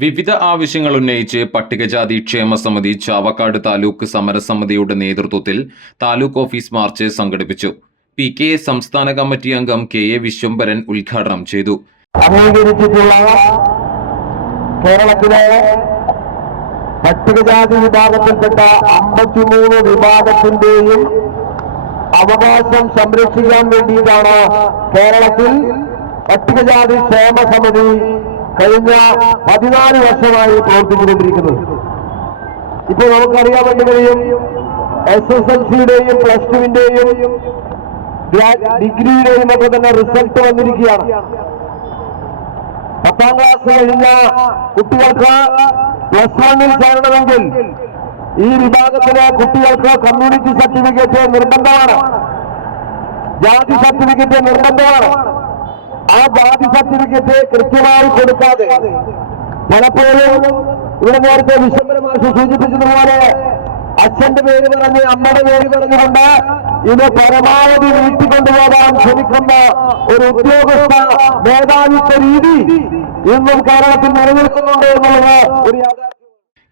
വിവിധ ആവശ്യങ്ങൾ ഉന്നയിച്ച് പട്ടികജാതി ക്ഷേമ സമിതി ചാവക്കാട് താലൂക്ക് സമരസമിതിയുടെ നേതൃത്വത്തിൽ താലൂക്ക് ഓഫീസ് മാർച്ച് സംഘടിപ്പിച്ചു. പി കെ സംസ്ഥാന കമ്മിറ്റി അംഗം കെ എ വിശ്വംഭരൻ ഉദ്ഘാടനം ചെയ്തു. പട്ടികജാതി വിഭാഗത്തിൽപ്പെട്ട അമ്പത്തിമൂന്ന് വിഭാഗത്തിന്റെയും അവകാശം സംരക്ഷിക്കാൻ വേണ്ടിയിട്ടാണ് കേരളത്തിൽ പട്ടികജാതി ക്ഷേമ സമിതി കഴിഞ്ഞ പതിനാല് വർഷമായി പ്രവർത്തിച്ചുകൊണ്ടിരിക്കുന്നത് ഇപ്പോൾ നമുക്കറിയാൻ കഴിയും എസ് എസ് എൽ സിയുടെയും പ്ലസ് ടുവിന്റെയും ഡിഗ്രിയുടെയും ഒക്കെ തന്നെ റിസൾട്ട് വന്നിരിക്കുകയാണ്. പത്താം ക്ലാസ് കഴിഞ്ഞ കുട്ടികൾക്ക് പ്ലസ് വണ്ണിൽ ചേരണമെങ്കിൽ ഈ വിഭാഗത്തിലെ കുട്ടികൾക്ക് കമ്മ്യൂണിറ്റി സർട്ടിഫിക്കറ്റ് നിർബന്ധമാണ്. ജാതി സർട്ടിഫിക്കറ്റ് നിർബന്ധമാണ്. ആ ജാതി സർട്ടിഫിക്കറ്റ് കൃത്യമായി കൊടുക്കാതെ പലപ്പോഴും ഇവിടെ നേരത്തെ വിശ്വംബര മാഷ് സൂചിപ്പിച്ചതുപോലെ അച്ഛന്റെ പേര് പറഞ്ഞ് അമ്മയുടെ പേര് പറഞ്ഞുകൊണ്ട് ഇത് പരമാവധി നീട്ടിക്കൊണ്ടുപോകാൻ ശ്രമിക്കുന്ന ഒരു ഉദ്യോഗസ്ഥ മേധാവിത്വ രീതി ഇന്നും കേരളത്തിൽ നിലനിൽക്കുന്നുണ്ട് എന്നുള്ളത് ഒരു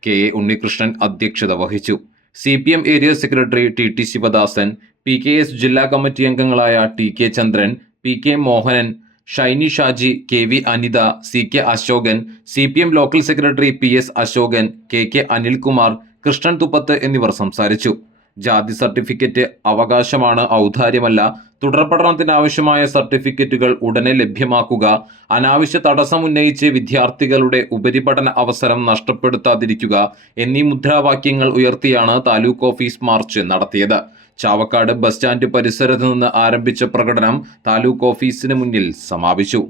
കെ എ ഉണ്ണികൃഷ്ണൻ അധ്യക്ഷത വഹിച്ചു. C P M area secretary T T Sivadasan P K S ജില്ലാ കമ്മിറ്റി അംഗങ്ങളായ T K Chandran P K Mohanan Shiny Shaji K V Anitha C K Ashokan C P M local secretary P S Ashokan K K Anilkumar Krishnan Thuppath എന്നിവർ സംസാരിച്ചു. ജാതി certificate അവകാശമാണ് ഔദാര്യമല്ല. തുടർ പഠനത്തിനാവശ്യമായ സർട്ടിഫിക്കറ്റുകൾ ഉടനെ ലഭ്യമാക്കുക. അനാവശ്യ തടസ്സം ഉന്നയിച്ച് വിദ്യാർത്ഥികളുടെ ഉപരിപഠന അവസരം നഷ്ടപ്പെടുത്താതിരിക്കുക എന്നീ മുദ്രാവാക്യങ്ങൾ ഉയർത്തിയാണ് താലൂക്ക് ഓഫീസ് മാർച്ച് നടത്തിയത്. ചാവക്കാട് ബസ് സ്റ്റാൻഡ് പരിസരത്ത് നിന്ന് ആരംഭിച്ച പ്രകടനം താലൂക്ക് ഓഫീസിന് മുന്നിൽ സമാപിച്ചു.